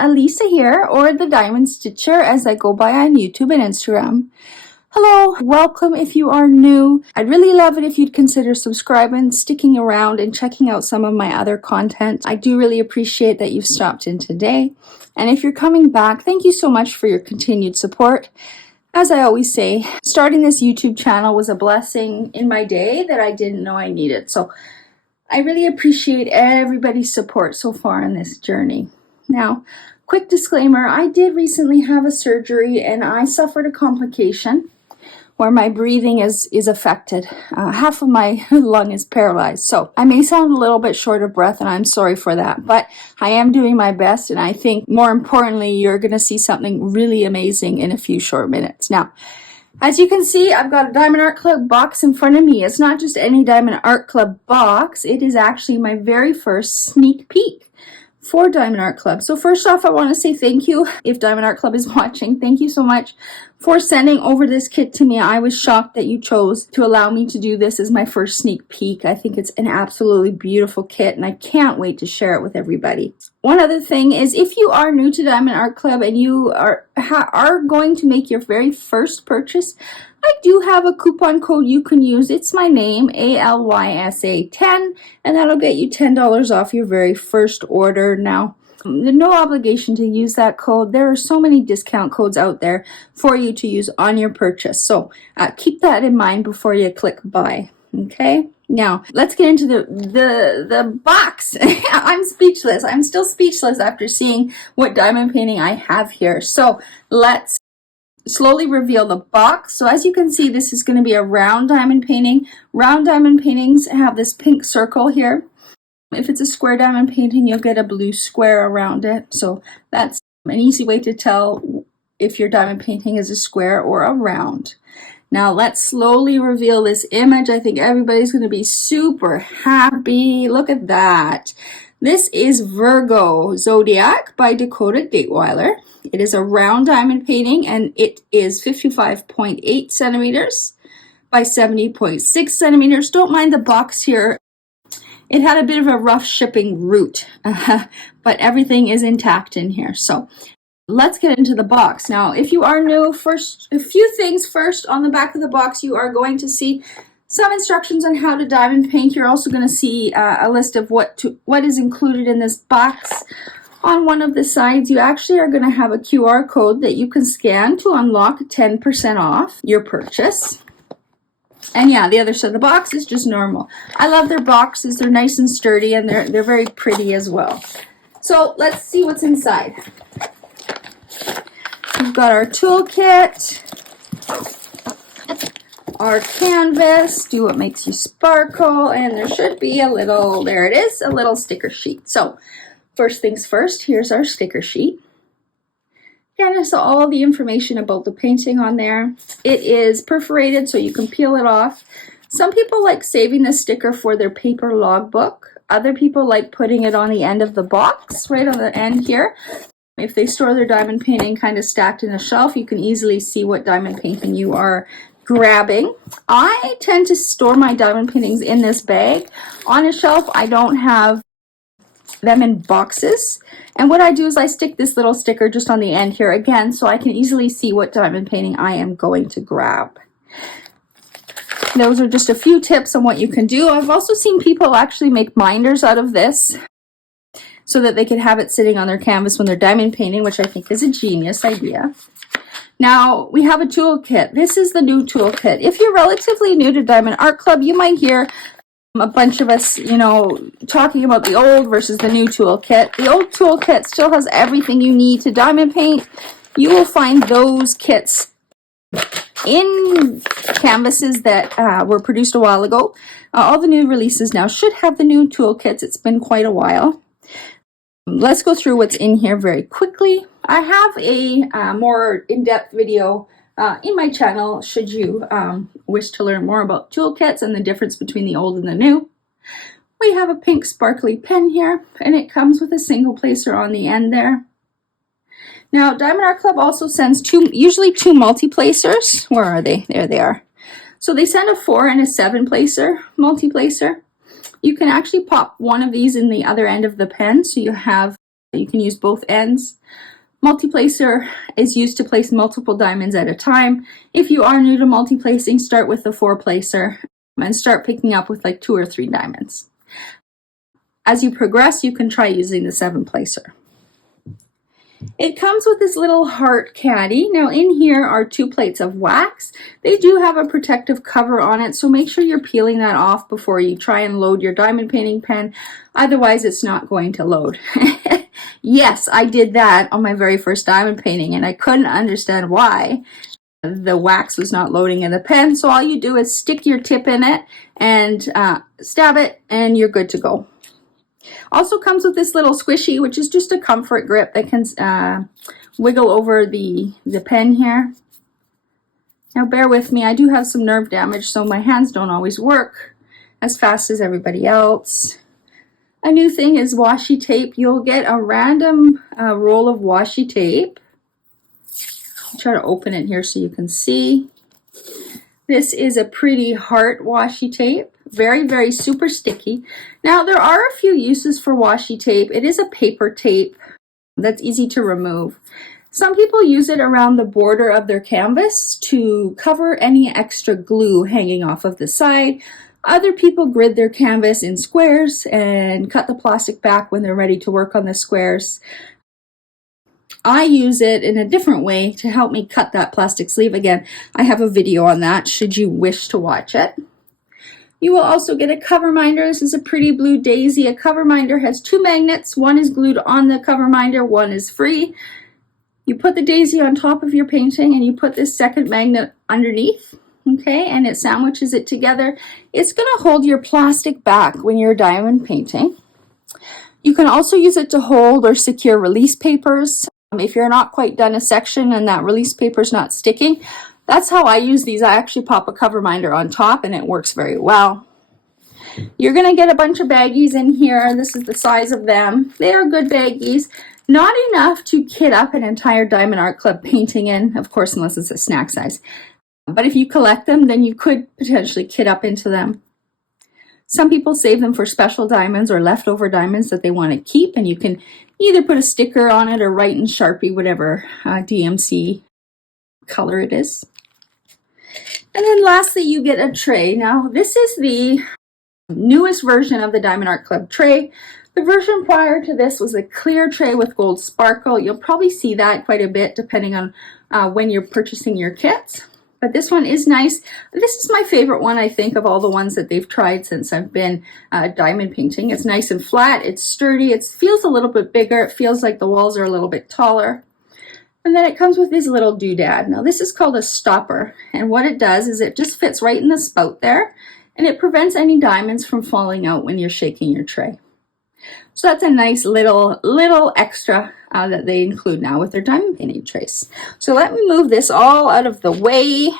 Alisa here, or the Diamond Stitcher as I go by on YouTube and Instagram. Hello, welcome if you are new. I'd really love it if you'd consider subscribing, sticking around, and checking out some of my other content. I do really appreciate that you've stopped in today. And if you're coming back, thank you so much for your continued support. As I always say, starting this YouTube channel was a blessing in my day that I didn't know I needed. So I really appreciate everybody's support so far in this journey. Now, quick disclaimer, I did recently have a surgery and I suffered a complication where my breathing is affected. Half of my lung is paralyzed. So I may sound a little bit short of breath and I'm sorry for that, but I am doing my best, and I think more importantly, you're gonna see something really amazing in a few short minutes. Now, as you can see, I've got a Diamond Art Club box in front of me. It's not just any Diamond Art Club box, it is actually my very first sneak peek for Diamond Art Club. So first off, I want to say thank you. If Diamond Art Club is watching, thank you so much for sending over this kit to me. I was shocked that you chose to allow me to do this as my first sneak peek. I think it's an absolutely beautiful kit and I can't wait to share it with everybody. One other thing is, if you are new to Diamond Art Club and you are going to make your very first purchase, I do have a coupon code you can use. It's my name, ALYSA10, and that'll get you $10 off your very first order. Now, there's no obligation to use that code. There are so many discount codes out there for you to use on your purchase. So keep that in mind before you click buy, okay? Now, let's get into the box. I'm speechless. I'm still speechless after seeing what diamond painting I have here. So let's slowly reveal the box. So as you can see, this is going to be a round diamond painting. Round diamond paintings have this pink circle here. If it's a square diamond painting, you'll get a blue square around it. So that's an easy way to tell if your diamond painting is a square or a round. Now let's slowly reveal this image. I think everybody's going to be super happy. Look at that. This is Virgo Zodiac by Dakota Daetwiler. It is a round diamond painting and it is 55.8 centimeters by 70.6 centimeters. Don't mind the box here. It had a bit of a rough shipping route, but everything is intact in here. So let's get into the box. Now, if you are new, a few things first. On the back of the box, you are going to see some instructions on how to diamond paint. You're also going to see a list of what is included in this box. On one of the sides, you actually are going to have a QR code that you can scan to unlock 10% off your purchase. And yeah, the other side of the box is just normal. I love their boxes. They're nice and sturdy and they're very pretty as well. So let's see what's inside. We've got our toolkit, our canvas, do what makes you sparkle, and there should be a little, there it is, a little sticker sheet. So first things first, here's our sticker sheet. And it's all the information about the painting on there. It is perforated so you can peel it off. Some people like saving the sticker for their paper logbook. Other people like putting it on the end of the box, right on the end here. If they store their diamond painting kind of stacked in a shelf, you can easily see what diamond painting you are grabbing. I tend to store my diamond paintings in this bag. On a shelf, I don't have them in boxes. And what I do is I stick this little sticker just on the end here again so I can easily see what diamond painting I am going to grab. Those are just a few tips on what you can do. I've also seen people actually make binders out of this so that they can have it sitting on their canvas when they're diamond painting, which I think is a genius idea. Now, we have a toolkit. This is the new toolkit. If you're relatively new to Diamond Art Club, you might hear a bunch of us, talking about the old versus the new toolkit. The old toolkit still has everything you need to diamond paint. You will find those kits in canvases that were produced a while ago. All the new releases now should have the new toolkits. It's been quite a while. Let's go through what's in here very quickly. I have a more in-depth video in my channel should you wish to learn more about toolkits and the difference between the old and the new. We have a pink sparkly pen here, and it comes with a single placer on the end there. Now, Diamond Art Club also sends usually two multi-placers. Where are they? There they are. So they send a 4 and a 7 placer, multi-placer. You can actually pop one of these in the other end of the pen, so you have You can use both ends. Multi-placer is used to place multiple diamonds at a time. If you are new to multi-placing, start with the 4-placer and start picking up with like 2 or 3 diamonds. As you progress, you can try using the 7-placer. It comes with this little heart caddy. Now in here are 2 plates of wax. They do have a protective cover on it, so make sure you're peeling that off before you try and load your diamond painting pen. Otherwise, it's not going to load. Yes, I did that on my very first diamond painting, and I couldn't understand why the wax was not loading in the pen. So all you do is stick your tip in it and stab it, and you're good to go. Also comes with this little squishy, which is just a comfort grip that can wiggle over the pen here. Now bear with me, I do have some nerve damage, so my hands don't always work as fast as everybody else. A new thing is washi tape. You'll get a random roll of washi tape. I'll try to open it here so you can see. This is a pretty heart washi tape. Very, very super sticky. Now, there are a few uses for washi tape. It is a paper tape that's easy to remove. Some people use it around the border of their canvas to cover any extra glue hanging off of the side. Other people grid their canvas in squares and cut the plastic back when they're ready to work on the squares. I use it in a different way to help me cut that plastic sleeve. Again, I have a video on that should you wish to watch it. You will also get a cover minder. This is a pretty blue daisy. A cover minder has 2 magnets. One is glued on the cover minder, one is free. You put the daisy on top of your painting and you put this second magnet underneath. Okay, and it sandwiches it together. It's going to hold your plastic back when you're diamond painting. You can also use it to hold or secure release papers. If you're not quite done a section and that release paper is not sticking, that's how I use these. I actually pop a cover minder on top and it works very well. You're going to get a bunch of baggies in here. This is the size of them. They are good baggies. Not enough to kit up an entire Diamond Art Club painting in, of course, unless it's a snack size. But if you collect them, then you could potentially kit up into them. Some people save them for special diamonds or leftover diamonds that they want to keep, and you can either put a sticker on it or write in Sharpie, whatever DMC color it is. And then lastly, you get a tray. Now, this is the newest version of the Diamond Art Club tray. The version prior to this was a clear tray with gold sparkle. You'll probably see that quite a bit depending on when you're purchasing your kits. But this one is nice. This is my favorite one, I think, of all the ones that they've tried since I've been diamond painting. It's nice and flat. It's sturdy. It feels a little bit bigger. It feels like the walls are a little bit taller. And then it comes with this little doodad. Now, this is called a stopper. And what it does is it just fits right in the spout there. And it prevents any diamonds from falling out when you're shaking your tray. So that's a nice little extra that they include now with their diamond painting trays. So let me move this all out of the way,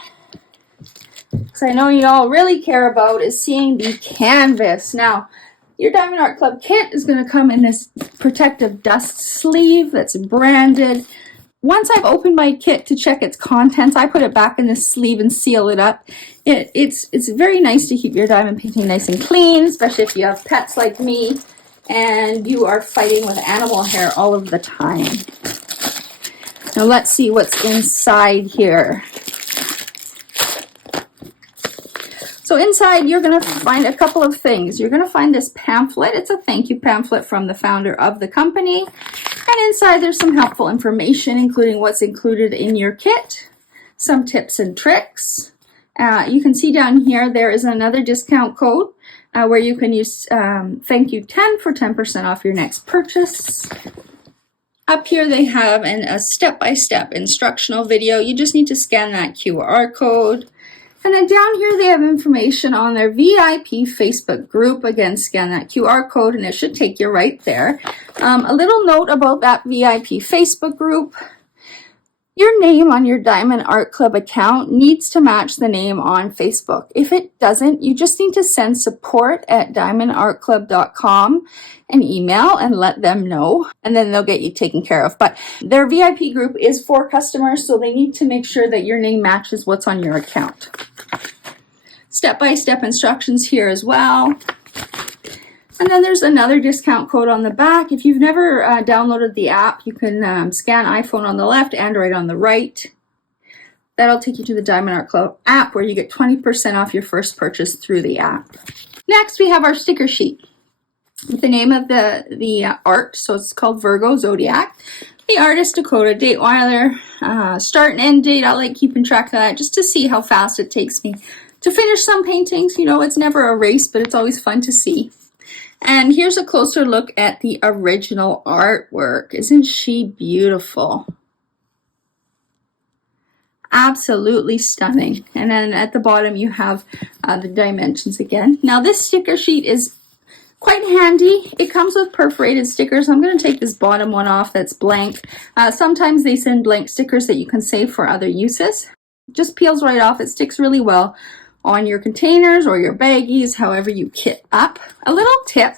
because I know you all really care about is seeing the canvas. Now, your Diamond Art Club kit is going to come in this protective dust sleeve that's branded. Once I've opened my kit to check its contents, I put it back in this sleeve and seal it up. It's very nice to keep your diamond painting nice and clean, especially if you have pets like me and you are fighting with animal hair all of the time. Now let's see what's inside here. So inside you're going to find a couple of things. You're going to find this pamphlet. It's a thank you pamphlet from the founder of the company. And inside there's some helpful information, including what's included in your kit, some tips and tricks. You can see down here there is another discount code where you can use thank you 10 for 10% off your next purchase. Up here they have a step-by-step instructional video. You just need to scan that QR code. And then down here they have information on their VIP Facebook group. Again, scan that QR code and it should take you right there. A little note about that VIP Facebook group. Your name on your Diamond Art Club account needs to match the name on Facebook. If it doesn't, you just need to send support@diamondartclub.com an email and let them know, and then they'll get you taken care of. But their VIP group is for customers, so they need to make sure that your name matches what's on your account. Step-by-step instructions here as well. And then there's another discount code on the back. If you've never downloaded the app, you can scan iPhone on the left, Android on the right. That'll take you to the Diamond Art Club app where you get 20% off your first purchase through the app. Next, we have our sticker sheet with the name of the art. So it's called Virgo Zodiac. The artist, Dakota Daetwiler. Start and end date, I like keeping track of that just to see how fast it takes me to finish some paintings. You know, it's never a race, but it's always fun to see. And here's a closer look at the original artwork. Isn't she beautiful? Absolutely stunning. And then at the bottom you have the dimensions again. Now this sticker sheet is quite handy. It comes with perforated stickers. I'm going to take this bottom one off that's blank. Sometimes they send blank stickers that you can save for other uses. Just peels right off. It sticks really well on your containers or your baggies, however you kit up. A little tip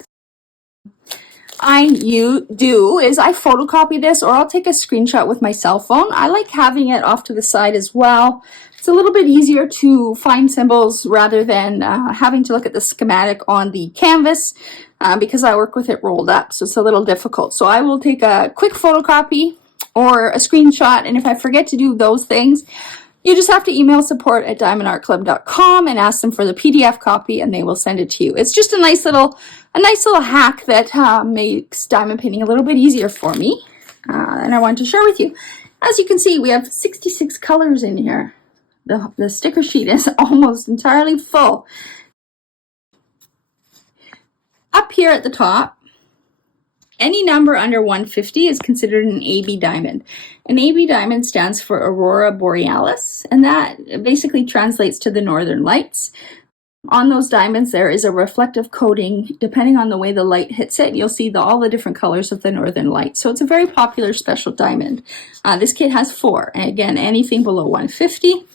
I do is I photocopy this, or I'll take a screenshot with my cell phone. I like having it off to the side as well. It's a little bit easier to find symbols rather than having to look at the schematic on the canvas because I work with it rolled up, so it's a little difficult. So I will take a quick photocopy or a screenshot, and if I forget to do those things, you just have to email support@diamondartclub.com and ask them for the PDF copy, and they will send it to you. It's just a nice little hack that makes diamond painting a little bit easier for me, and I wanted to share with you. As you can see, we have 66 colors in here. The sticker sheet is almost entirely full. Up here at the top, any number under 150 is considered an AB diamond. An AB diamond stands for Aurora Borealis, and that basically translates to the Northern Lights. On those diamonds, there is a reflective coating. Depending on the way the light hits it, you'll see all the different colors of the Northern Lights. So it's a very popular special diamond. This kit has 4. And again, anything below 150.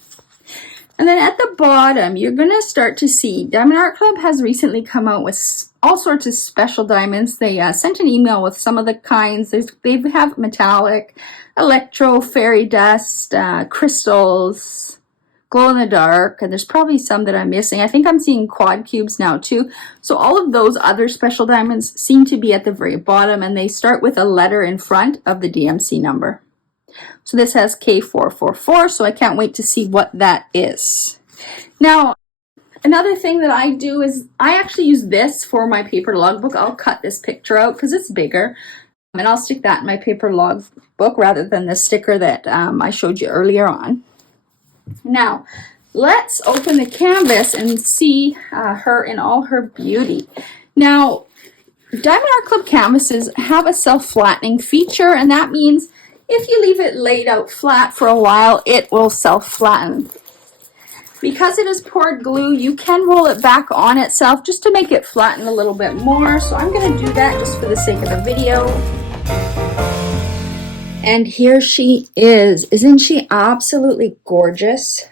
And then at the bottom, you're going to start to see Diamond Art Club has recently come out with all sorts of special diamonds. They sent an email with some of the kinds. They have metallic, electro, fairy dust, crystals, glow in the dark, and there's probably some that I'm missing. I think I'm seeing quad cubes now too. So all of those other special diamonds seem to be at the very bottom, and they start with a letter in front of the DMC number. So this has K444, so I can't wait to see what that is. Now, another thing that I do is I actually use this for my paper logbook. I'll cut this picture out because it's bigger, and I'll stick that in my paper logbook rather than the sticker that I showed you earlier on. Now, let's open the canvas and see her in all her beauty. Now, Diamond Art Club canvases have a self-flattening feature, and that means if you leave it laid out flat for a while, it will self-flatten. Because it is poured glue, you can roll it back on itself just to make it flatten a little bit more. So I'm going to do that just for the sake of the video. And here she is. Isn't she absolutely gorgeous?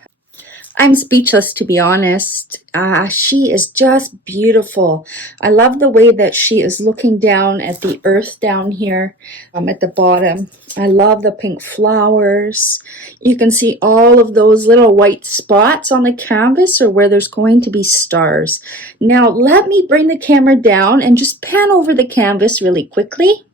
I'm speechless, to be honest. She is just beautiful. I love the way that she is looking down at the earth down here at the bottom. I love the pink flowers. You can see all of those little white spots on the canvas or where there's going to be stars. Now, let me bring the camera down and just pan over the canvas really quickly.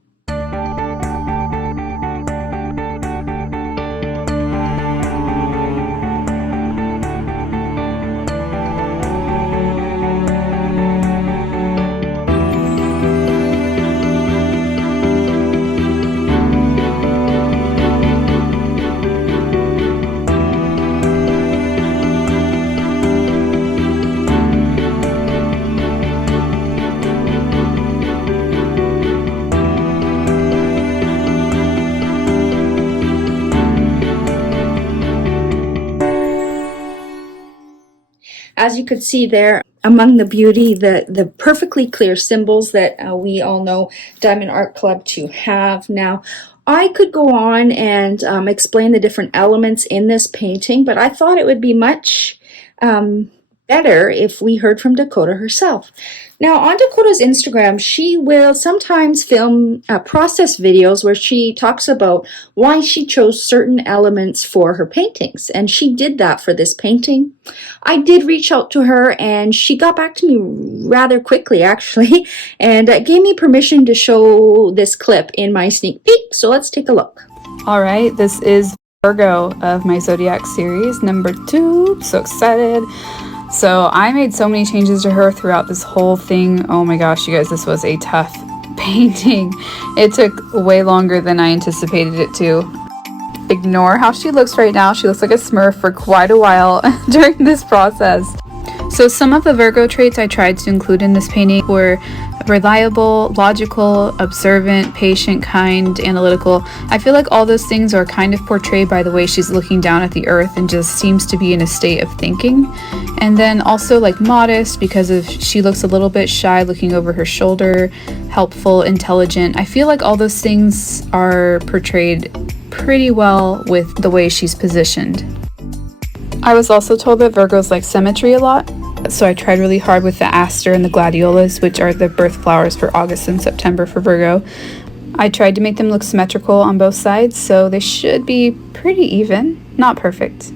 As you could see there, among the beauty, the perfectly clear symbols that we all know Diamond Art Club to have. Now, I could go on and explain the different elements in this painting, but I thought it would be much better if we heard from Dakota herself. Now, on Dakota's Instagram, she will sometimes film process videos where she talks about why she chose certain elements for her paintings, and she did that for this painting. I did reach out to her, and she got back to me rather quickly, actually, and gave me permission to show this clip in my sneak peek, so let's take a look. All right, this is Virgo of my Zodiac series, number 2. So excited. So I made so many changes to her throughout this whole thing. Oh my gosh, you guys, this was a tough painting. It took way longer than I anticipated it to. Ignore how she looks right now. She looks like a Smurf for quite a while during this process. So some of the Virgo traits I tried to include in this painting were reliable, logical, observant, patient, kind, analytical. I feel like all those things are kind of portrayed by the way she's looking down at the earth and just seems to be in a state of thinking. And then also like modest, because of she looks a little bit shy looking over her shoulder, helpful, intelligent. I feel like all those things are portrayed pretty well with the way she's positioned. I was also told that Virgos like symmetry a lot, so I tried really hard with the aster and the gladiolas, which are the birth flowers for August and September for Virgo. I tried to make them look symmetrical on both sides, so they should be pretty even, not perfect.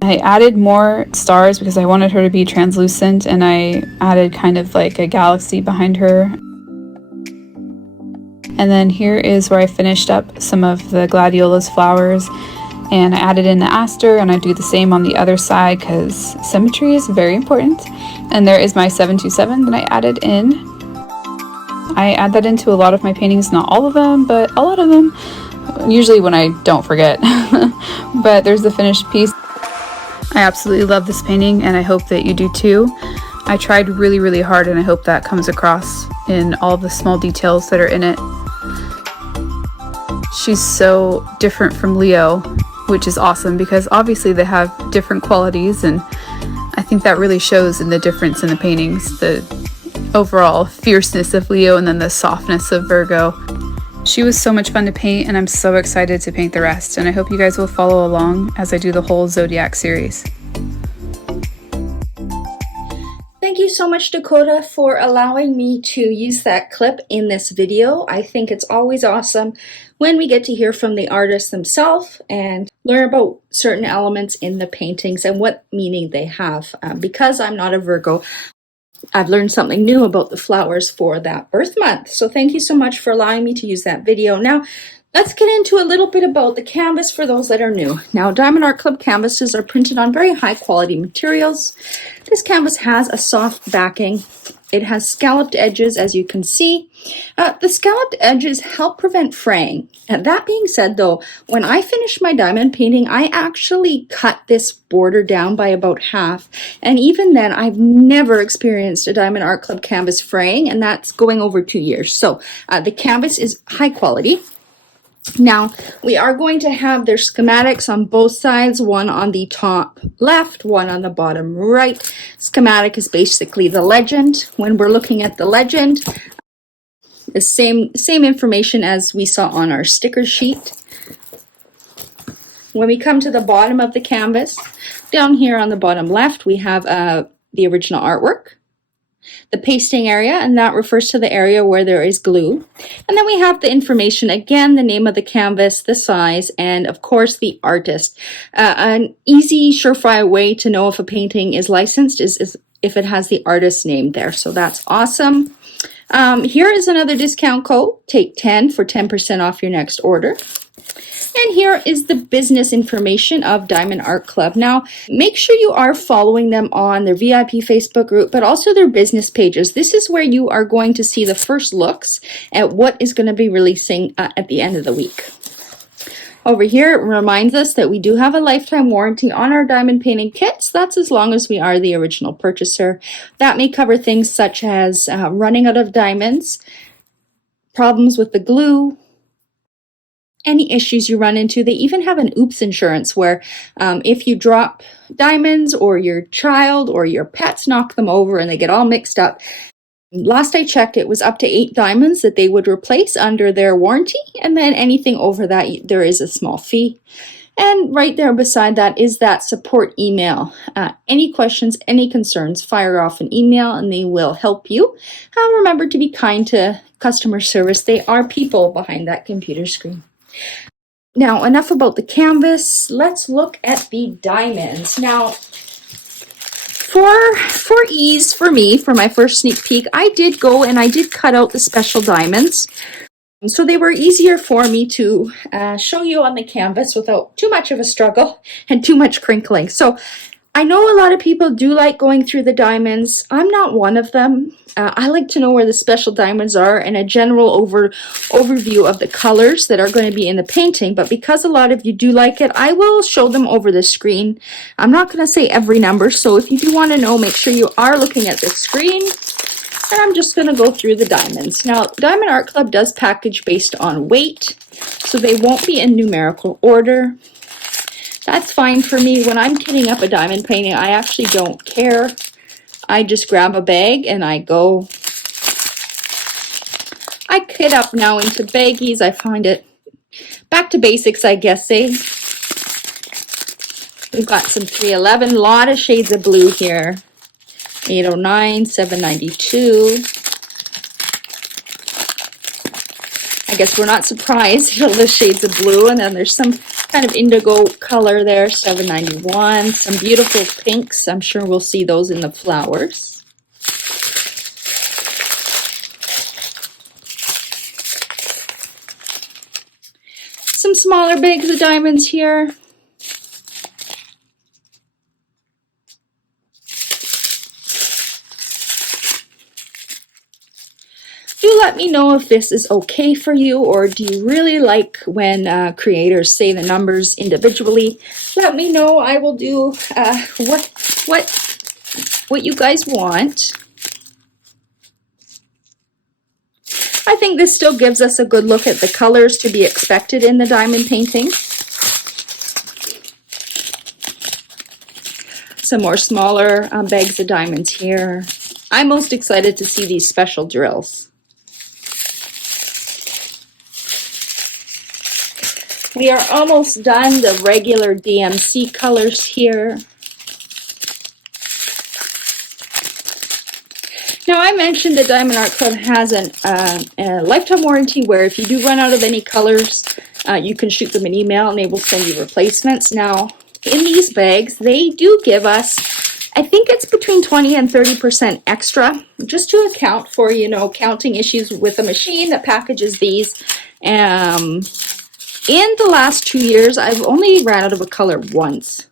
I added more stars because I wanted her to be translucent, and I added kind of like a galaxy behind her. And then here is where I finished up some of the gladiolus flowers, and I added in the aster, and I do the same on the other side because symmetry is very important. And there is my 727 that I added in. I add that into a lot of my paintings, not all of them, but a lot of them, usually when I don't forget. But there's the finished piece. I absolutely love this painting, and I hope that you do too. I tried really, really hard, and I hope that comes across in all the small details that are in it. She's so different from Leo, which is awesome because obviously they have different qualities, and I think that really shows in the difference in the paintings, the overall fierceness of Leo and then the softness of Virgo. She was so much fun to paint, and I'm so excited to paint the rest, and I hope you guys will follow along as I do the whole Zodiac series. Thank you so much, Dakota, for allowing me to use that clip in this video. I think it's always awesome when we get to hear from the artists themselves and learn about certain elements in the paintings and what meaning they have. Because I'm not a Virgo, I've learned something new about the flowers for that birth month. So thank you so much for allowing me to use that video. Now, let's get into a little bit about the canvas for those that are new. Now, Diamond Art Club canvases are printed on very high quality materials. This canvas has a soft backing. It has scalloped edges, as you can see. The scalloped edges help prevent fraying. And that being said, though, when I finished my diamond painting, I actually cut this border down by about half. And even then, I've never experienced a Diamond Art Club canvas fraying, and that's going over 2 years. So the canvas is high quality. Now, we are going to have their schematics on both sides, one on the top left, one on the bottom right. Schematic is basically the legend. When we're looking at the legend, the same information as we saw on our sticker sheet. When we come to the bottom of the canvas, down here on the bottom left, we have the original artwork, the pasting area, and that refers to the area where there is glue. And then we have the information, again, the name of the canvas, the size, and of course the artist. An easy, surefire way to know if a painting is licensed is if it has the artist's name there. So that's awesome. Here is another discount code. Take 10 for 10% off your next order. And here is the business information of Diamond Art Club. Now, make sure you are following them on their VIP Facebook group, but also their business pages. This is where you are going to see the first looks at what is going to be releasing at the end of the week. Over here, it reminds us that we do have a lifetime warranty on our diamond painting kits. That's as long as we are the original purchaser. That may cover things such as running out of diamonds, problems with the glue, any issues you run into. They even have an oops insurance where if you drop diamonds or your child or your pets knock them over and they get all mixed up, last I checked, it was up to 8 diamonds that they would replace under their warranty, and then anything over that, there is a small fee. And right there beside that is that support email. Any questions, any concerns, fire off an email and they will help you. Remember to be kind to customer service. They are people behind that computer screen. Now, enough about the canvas. Let's look at the diamonds. Now, for ease for me, for my first sneak peek, I did go and I did cut out the special diamonds. So they were easier for me to show you on the canvas without too much of a struggle and too much crinkling. So I know a lot of people do like going through the diamonds. I'm not one of them. I like to know where the special diamonds are and a general overview of the colors that are going to be in the painting. But because a lot of you do like it, I will show them over the screen. I'm not going to say every number. So if you do want to know, make sure you are looking at the screen. And I'm just going to go through the diamonds. Now, Diamond Art Club does package based on weight, so they won't be in numerical order. That's fine for me. When I'm kitting up a diamond painting, I actually don't care. I just grab a bag and I go. I kit up now into baggies. I find it back to basics, I guess, eh? We've got some 311, a lot of shades of blue here. 809, 792. I guess we're not surprised, all the shades of blue, and then there's some kind of indigo color there, 791. Some beautiful pinks. I'm sure we'll see those in the flowers. Some smaller bags of diamonds here. Do let me know if this is okay for you, or do you really like when creators say the numbers individually? Let me know. I will do what you guys want. I think this still gives us a good look at the colors to be expected in the diamond painting. Some more smaller bags of diamonds here. I'm most excited to see these special drills. We are almost done the regular DMC colors here. Now, I mentioned the Diamond Art Club has a lifetime warranty where if you do run out of any colors, you can shoot them an email and they will send you replacements. Now, in these bags, they do give us, I think it's between 20 and 30% extra, just to account for, counting issues with the machine that packages these. In the last 2 years, I've only ran out of a color once,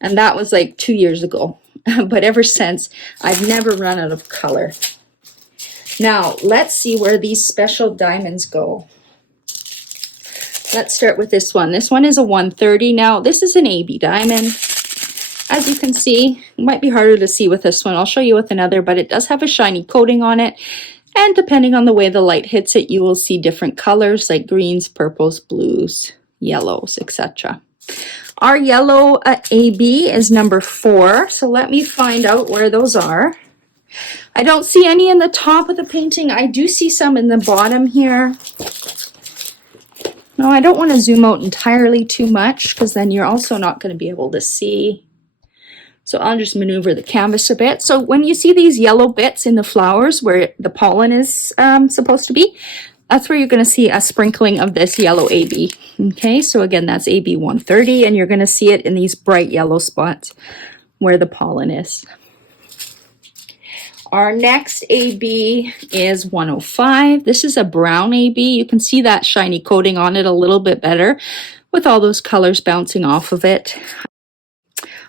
and that was like 2 years ago. But ever since, I've never run out of color. Now, let's see where these special diamonds go. Let's start with this one. This one is a 130. Now, this is an AB diamond. As you can see, it might be harder to see with this one. I'll show you with another, but it does have a shiny coating on it. And depending on the way the light hits it, you will see different colors like greens, purples, blues, yellows, etc. Our yellow AB is number 4. So let me find out where those are. I don't see any in the top of the painting. I do see some in the bottom here. No, I don't want to zoom out entirely too much because then you're also not going to be able to see. So I'll just maneuver the canvas a bit. So when you see these yellow bits in the flowers where the pollen is supposed to be, that's where you're going to see a sprinkling of this yellow AB. Okay, so again, that's AB 130, and you're going to see it in these bright yellow spots where the pollen is. Our next AB is 105. This is a brown AB. You can see that shiny coating on it a little bit better with all those colors bouncing off of it.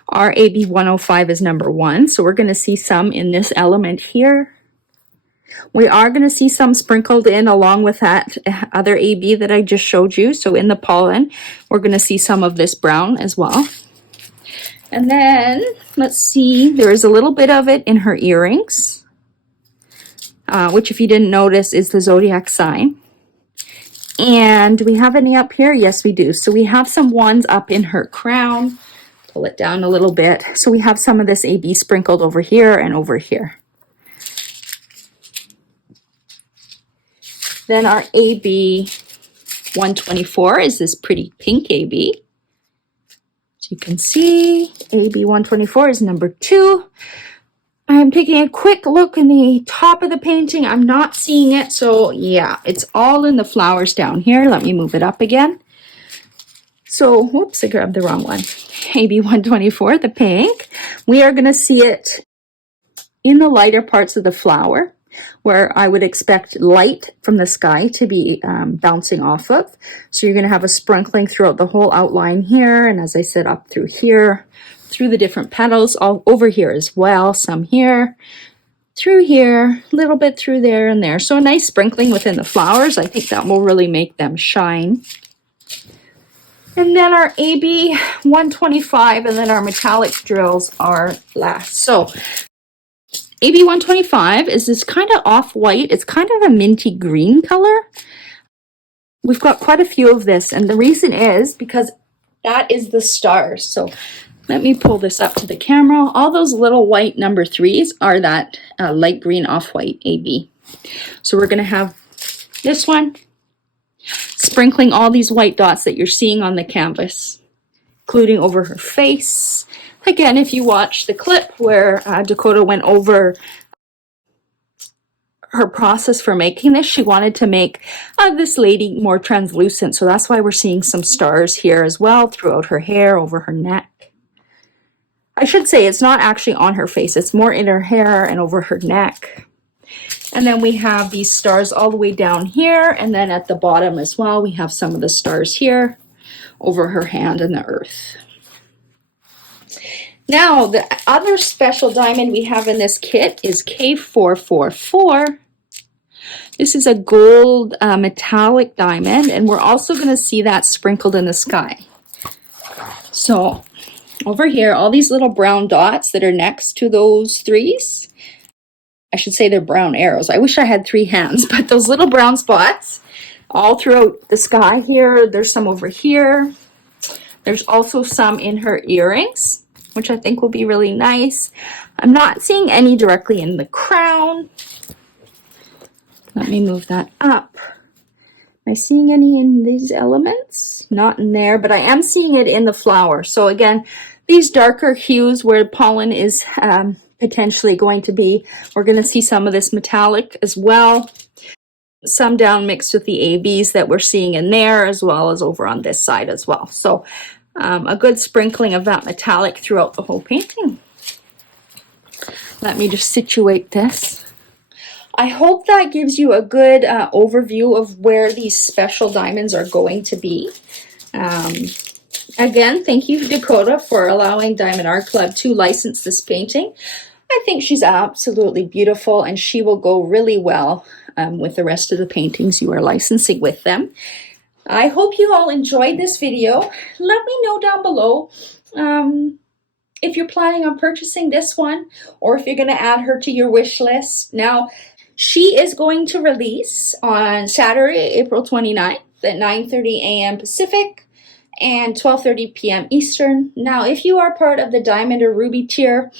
Our AB 105 is number 1, so we're going to see some in this element here. We are going to see some sprinkled in along with that other AB that I just showed you. So in the pollen, we're going to see some of this brown as well. And then, let's see, there is a little bit of it in her earrings, which if you didn't notice is the Zodiac sign. And do we have any up here? Yes, we do. So we have some ones up in her crown. Pull it down a little bit. So we have some of this AB sprinkled over here and over here. Then our AB 124 is this pretty pink AB. You can see AB 124 is number 2. I'm taking a quick look in the top of the painting. I'm not seeing it, so yeah, it's all in the flowers down here. Let me move it up again. So, whoops, I grabbed the wrong one. AB 124, the pink. We are going to see it in the lighter parts of the flower, where I would expect light from the sky to be bouncing off of. So you're going to have a sprinkling throughout the whole outline here, and as I said, up through here, through the different petals, all over here as well, some here, through here, a little bit through there and there. So a nice sprinkling within the flowers. I think that will really make them shine. And then our AB 125 and then our metallic drills are last. So AB 125 is this kind of off-white. It's kind of a minty green color. We've got quite a few of this, and the reason is because that is the stars. So let me pull this up to the camera. All those little white number 3s are that light green off-white AB. So we're going to have this one sprinkling all these white dots that you're seeing on the canvas, including over her face. Again, if you watch the clip where Dakota went over her process for making this, she wanted to make this lady more translucent. So that's why we're seeing some stars here as well throughout her hair, over her neck. I should say it's not actually on her face. It's more in her hair and over her neck. And then we have these stars all the way down here. And then at the bottom as well, we have some of the stars here over her hand and the earth. Now, the other special diamond we have in this kit is K444. This is a gold metallic diamond, and we're also going to see that sprinkled in the sky. So over here, all these little brown dots that are next to those 3s, I should say they're brown arrows. I wish I had 3 hands, but those little brown spots all throughout the sky here. There's some over here. There's also some in her earrings, which I think will be really nice. I'm not seeing any directly in the crown. Let me move that up. Am I seeing any in these elements? Not in there, but I am seeing it in the flower. So again, these darker hues where pollen is potentially going to be, we're going to see some of this metallic as well. Some down mixed with the ABs that we're seeing in there, as well as over on this side as well. So a good sprinkling of that metallic throughout the whole painting. Let me just situate this. I hope that gives you a good overview of where these special diamonds are going to be. Again, thank you, Dakota, for allowing Diamond Art Club to license this painting. I think she's absolutely beautiful, and she will go really well with the rest of the paintings you are licensing with them. I hope you all enjoyed this video. Let me know down below if you're planning on purchasing this one, or if you're going to add her to your wish list. Now, she is going to release on Saturday, April 29th at 9:30 a.m. Pacific and 12:30 p.m. Eastern. Now, if you are part of the Diamond or Ruby tier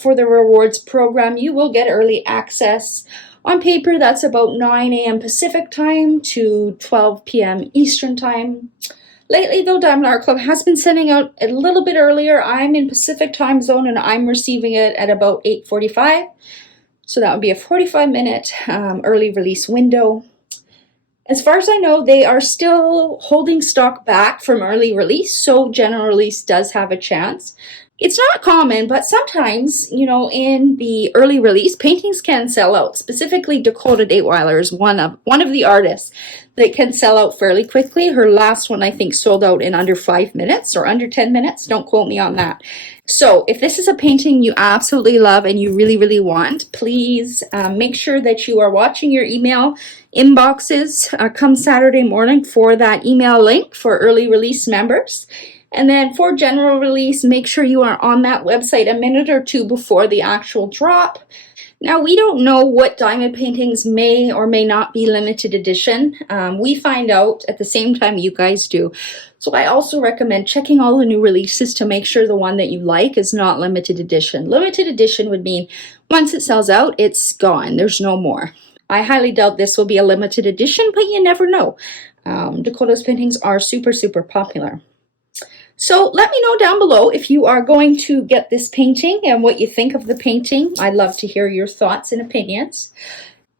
for the rewards program, you will get early access. On paper, that's about 9 a.m. Pacific time to 12 p.m. Eastern time. Lately, though, Diamond Art Club has been sending out a little bit earlier. I'm in Pacific time zone, and I'm receiving it at about 8:45. So that would be a 45-minute early release window. As far as I know, they are still holding stock back from early release, so general release does have a chance. It's not common, but sometimes, you know, in the early release, paintings can sell out. Specifically, Dakota Daetwiler is one of the artists that can sell out fairly quickly. Her last one, I think, sold out in under 5 minutes or under 10 minutes. Don't quote me on that. So if this is a painting you absolutely love and you really, really want, please make sure that you are watching your email inboxes come Saturday morning for that email link for early release members. And then for general release, make sure you are on that website a minute or two before the actual drop. Now, we don't know what diamond paintings may or may not be limited edition. We find out at the same time you guys do. So I also recommend checking all the new releases to make sure the one that you like is not limited edition. Limited edition would mean once it sells out, it's gone. There's no more. I highly doubt this will be a limited edition, but you never know. Dakota's paintings are super, super popular. So let me know down below if you are going to get this painting and what you think of the painting. I'd love to hear your thoughts and opinions.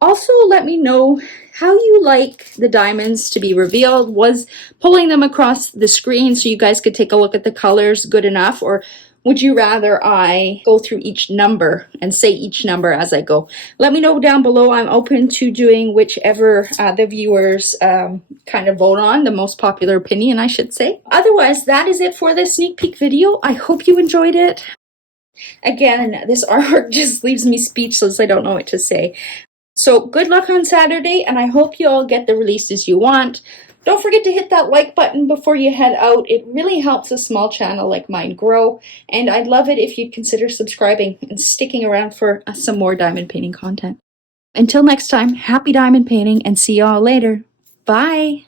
Also, let me know how you like the diamonds to be revealed. Was pulling them across the screen so you guys could take a look at the colors good enough, or would you rather I go through each number and say each number as I go? Let me know down below. I'm open to doing whichever the viewers kind of vote on, the most popular opinion, I should say. Otherwise, that is it for this sneak peek video. I hope you enjoyed it. Again, this artwork just leaves me speechless. I don't know what to say. So good luck on Saturday, and I hope you all get the releases you want. Don't forget to hit that like button before you head out. It really helps a small channel like mine grow, and I'd love it if you'd consider subscribing and sticking around for some more diamond painting content. Until next time, happy diamond painting, and see y'all later. Bye!